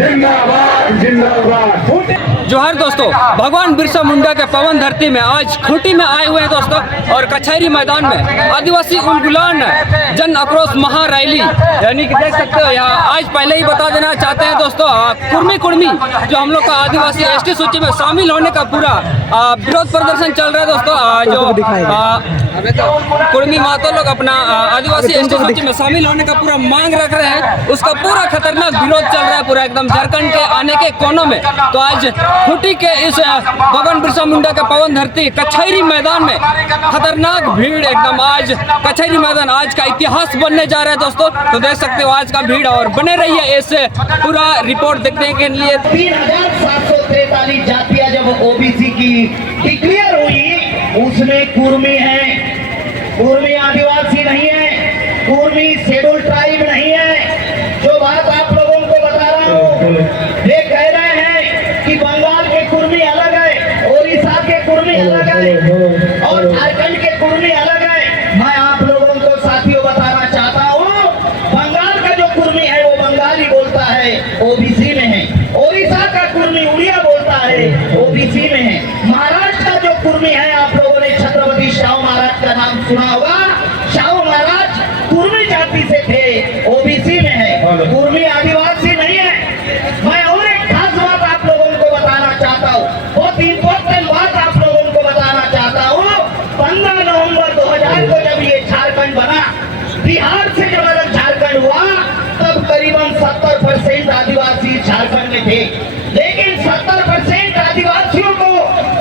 जिंदाबाद जिंदाबाद। जोहार दोस्तों, भगवान बिरसा मुंडा के पवन धरती में आज खूंटी में आए हुए हैं दोस्तों, और कचहरी मैदान में आदिवासी उलगुलान जन आक्रोश महा रैली यानी कि देख सकते हो यहाँ। आज पहले ही बता देना चाहते हैं दोस्तों, कुर्मी जो हम लोग का आदिवासी एसटी सूची में शामिल होने का पूरा विरोध प्रदर्शन चल रहा है दोस्तों। जो कुर्मी महतो लोग अपना आदिवासी एसटी सूची में शामिल होने का पूरा मांग रख रहे हैं, उसका पूरा खतरनाक विरोध चल रहा है पूरा एकदम झारखंड के आने के कोनों में। तो आज खूंटी के इस भगवान बिरसा मुंडा के पवन धरती कचहरी मैदान में खतरनाक भीड़ एकदम। आज कचहरी मैदान आज का इतिहास बनने जा रहा है दोस्तों। तो देख सकते हो आज का भीड़, और बने रहिए इसे पूरा रिपोर्ट देखने के लिए। 3743 जातियां जब ओबीसी की डिक्लेयर हुई, उसमें कुर्मी है, कुर्मी आदिवासी नहीं है, कुर्मी शेड्यूल ट्राइब नहीं है। जो बात आप लोगों को बता रहा हूँ, ये कह रहे हैं कि बंगाल के कुर्मी अलग है, ओडिशा के कुर्मी अलग है और झारखंड के कुर्मी अलग है। मैं आप लोगों को साथियों बताना चाहता हूँ, बंगाल का जो कुर्मी है वो बंगाली बोलता है, ओबीसी में है। ओडिशा का कुर्मी उड़िया बोलता है, ओबीसी में है। महाराष्ट्र का जो कुर्मी है, आप लोगों ने छत्रपति शाहू महाराज का नाम सुना होगा। शाहू महाराज कुर्मी जाति से थे, ओबीसी में है, कुर्मी आदिवासी नहीं है। मैं और एक खास बात आप लोगों को बताना चाहता हूँ, बहुत इंपॉर्टेंट बात आप लोगों को बताना चाहता हूँ। 15 नवंबर 2000 को जब ये झारखंड बना, बिहार से जब अलग झारखंड हुआ, तब करीबन 70% आदिवासी झारखंड में थे, लेकिन 70% आदिवासियों को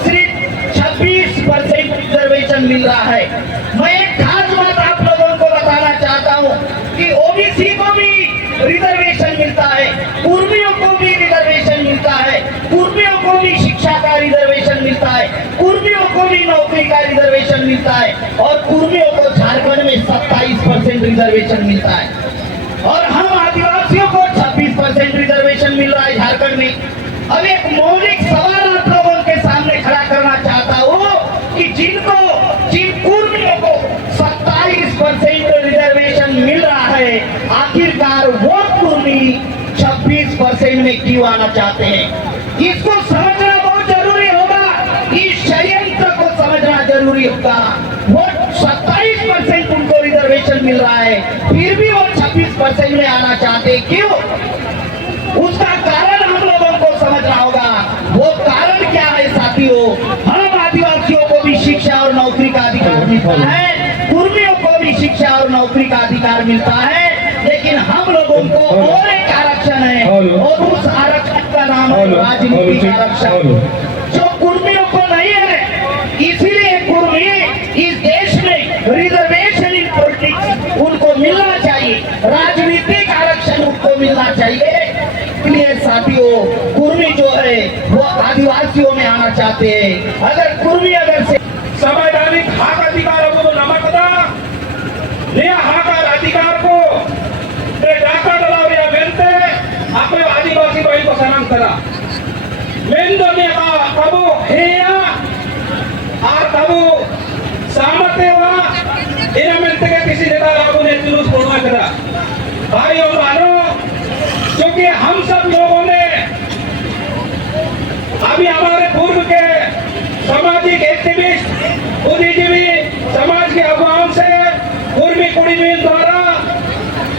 सिर्फ 26% रिजर्वेशन मिल रहा है। मैं एक खास बात आप लोगों को बताना चाहता हूँ कि ओबीसी को भी रिजर्वेशन मिलता है, कुर्मियों को भी रिजर्वेशन मिलता है, कुर्मियों को भी शिक्षा का रिजर्वेशन मिलता है, कुर्मियों को भी नौकरी का रिजर्वेशन मिलता है, और कुर्मियों को झारखंड में 27% रिजर्वेशन मिलता है, और हम आदिवासियों को 26% रिजर्वेशन मिल रहा है झारखंड में। अब एक मौलिक सवाल आप लोगों के सामने खड़ा करना चाहता हूँ कि जिन कुर्मियों को 27% रिजर्वेशन मिल रहा है, आखिरकार वो कुर्मी 26% में क्यों आना चाहते हैं? इसको समझना बहुत जरूरी होगा, इस षड्यंत्र को समझना जरूरी होगा। वो 27% उनको रिजर्वेशन मिल रहा है, फिर भी वो 26% में आना चाहते, क्यों? उसका कारण हम लोगों को समझना होगा। वो कारण क्या है साथियों? हम आदिवासियों को भी शिक्षा और नौकरी का अधिकार मिलता है, कुर्मियों को भी शिक्षा और नौकरी का अधिकार मिलता है, लेकिन हम लोगों को और एक आरक्षण है, और उस आरक्षण का नाम है राजनीतिक आरक्षण, जो कुर्मियों को नहीं है। इसीलिए कुर्मी इस देश में रिजर्वेशन इन पॉलिटिक्स उनको मिलना चाहिए, राजनीतिक आरक्षण उनको मिलना चाहिए। इसलिए साथियों, कुर्मी जो है वो आदिवासियों में आना चाहते हैं। अगर कुर्मी से संवैधानिक हक अधिकार को नमक दा या हकार अधिकार को डाका डलावरिया बेनते आपे आदिवासी भाई को सनम करा मेंदो में कबू हेया आ कबू सामते वा इन मिलते के किसी नेता लागू ने जुलूस बोलवा करा। भाई और बहनों, क्योंकि हम सब लोगों ने अभी हमारे पूर्व के सामाजिक एक्टिविस्ट, बुद्धिजीवी समाज के अगुवाओं से कुर्मी कुर्मी द्वारा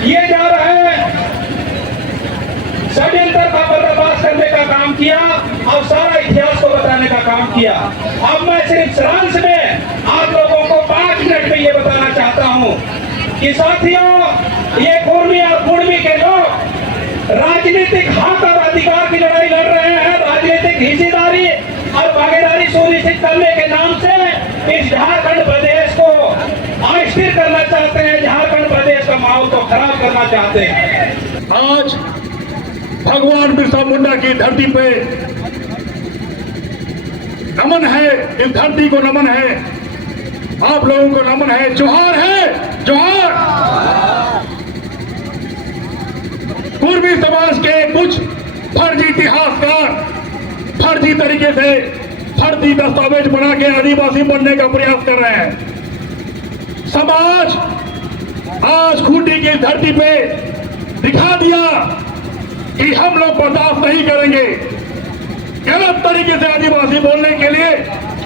ये जा रहे षड्यंत्र का पर्दाफाश करने का काम किया और सारा इतिहास को बताने का काम किया। अब मैं सिर्फ सारांश में आप लोगों को 5 मिनट में ये बताना चाहता हूँ कि साथियों, ये कुर्मी और कुर्मी के लोग राजनीतिक हक और अधिकार की लड़ाई लड़ रहे हैं। राजनीतिक हिस्सेदारी और भागीदारी सुनिश्चित करने के नाम से इस झारखंड प्रदेश को अस्थिर करना चाहते हैं, झारखंड प्रदेश का माहौल को खराब करना चाहते हैं। आज भगवान बिरसा मुंडा की धरती पे नमन है, इस धरती को नमन है, आप लोगों को नमन है, जोहार है, जोहार। कुर्मी समाज के कुछ फर्जी इतिहासकार फर्जी तरीके से फर्जी दस्तावेज बना के आदिवासी बनने का प्रयास कर रहे हैं। समाज आज खूंटी की धरती पे दिखा दिया कि हम लोग बर्दाश्त नहीं करेंगे। गलत तरीके से आदिवासी बोलने के लिए,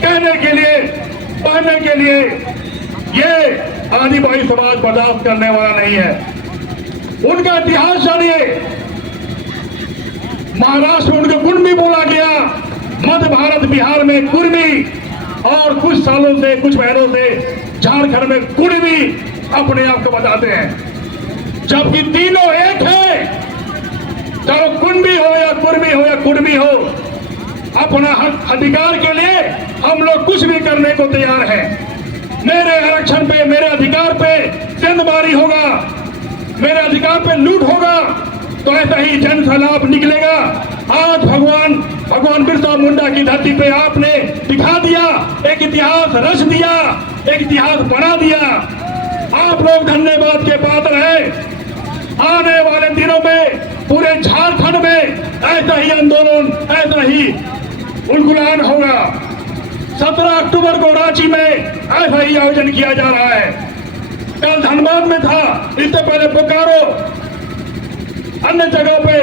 कहने के लिए, पढ़ने के लिए ये आदिवासी समाज बर्दाश्त करने वाला नहीं है। उनका इतिहास जानिए। महाराष्ट्र में उनको कुर्मी बोला गया, मध्य भारत बिहार में कुर्मी, और कुछ सालों से, कुछ महीनों से झारखंड में कुर्मी अपने आप को बताते हैं, जबकि तीनों एक है। चाहे कुर्मी हो या कुर्मी हो या कुर्मी हो, अपना हक अधिकार के लिए हम लोग कुछ भी करने को तैयार हैं। मेरे आरक्षण पे, मेरे अधिकार पे सेंधमारी होगा, मेरे अधिकार पे लूट होगा, तो ऐसा ही जन सैलाब निकलेगा। आज भगवान बिरसा मुंडा की धरती पे आपने दिखा दिया, एक इतिहास रच दिया, एक इतिहास बना दिया। आप लोग धन्यवाद के पात्र हैं। आने वाले दिनों में पूरे झारखंड में ऐसा ही आंदोलन, ऐसा ही उलगुलान होगा। 17 अक्टूबर को रांची में ऐसा ही आयोजन किया जा रहा है। कल धनबाद में था, इससे पहले बोकारो, अन्य जगहों पे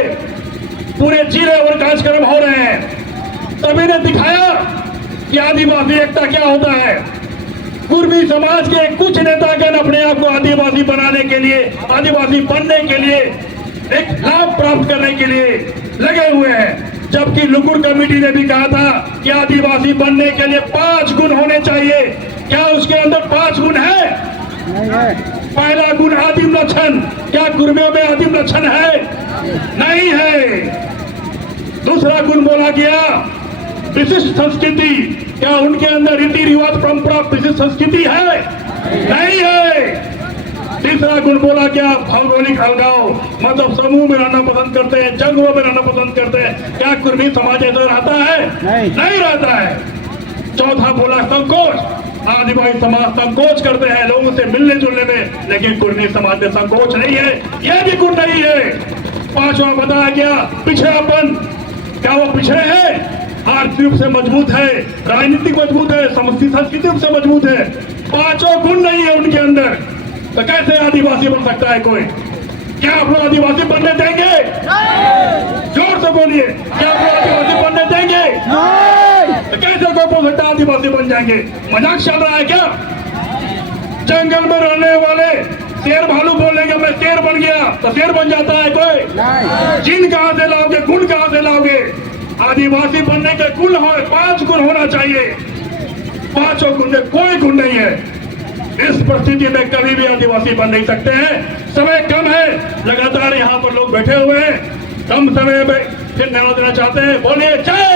पूरे जिले और कार्यक्रम हो रहे हैं। सभी ने दिखाया कि आदिवासी एकता क्या होता है। कुर्मी समाज के कुछ नेतागण अपने आप को आदिवासी बनाने के लिए, आदिवासी बनने के लिए, एक लाभ प्राप्त करने के लिए लगे हुए हैं। जबकि लुकुर कमेटी ने भी कहा था कि आदिवासी बनने के लिए 5 गुण होने चाहिए। क्या उसके अंदर 5 गुण है? पहला गुण आदिम लक्षण। क्या कुर्मियों में आदिम लक्षण है? नहीं है। दूसरा गुण बोला गया विशिष्ट संस्कृति। क्या उनके अंदर रीति रिवाज, परंपरा, विशिष्ट संस्कृति है? नहीं है। तीसरा गुण बोला गया भौगोलिक अलगाव, मतलब समूह में रहना पसंद करते हैं, जंगलों में रहना पसंद करते हैं। क्या कुर्मी समाज ऐसा रहता है? नहीं रहता है। चौथा बोला संकोच। आदिवासी समाज संकोच करते हैं लोगों से मिलने जुलने में, लेकिन कुर्मी समाज में संकोच नहीं है, यह भी गुण नहीं है। पांचवा बताया गया पिछड़ापन। क्या वो पिछड़े हैं? आर्थिक रूप से मजबूत है, राजनीतिक मजबूत है, सांस्कृतिक रूप से मजबूत है। 5 गुण नहीं है उनके अंदर, तो कैसे आदिवासी बन सकता है कोई? क्या आप लोग आदिवासी बनने देंगे? जोर से बोलिए, क्या आप लोग आदिवासी बनने देंगे? तो कैसे कोई बोल सकता है आदिवासी बन जाएंगे? मजाक चल रहा है क्या? जंगल में रहने वाले शेर भालू बोलेंगे मैं शेर बन गया, तो शेर बन जाता है कोई? जिन कहां से लाओगे, गुण कहां से लाओगे? आदिवासी बनने के गुण हो, 5 गुण होना चाहिए। 5 गुण में कोई गुण नहीं है। इस परिस्थिति में कभी भी आदिवासी बन नहीं सकते हैं। समय कम है, लगातार यहाँ पर लोग बैठे हुए हैं। कम समय में फिर देना चाहते हैं। बोलिए जय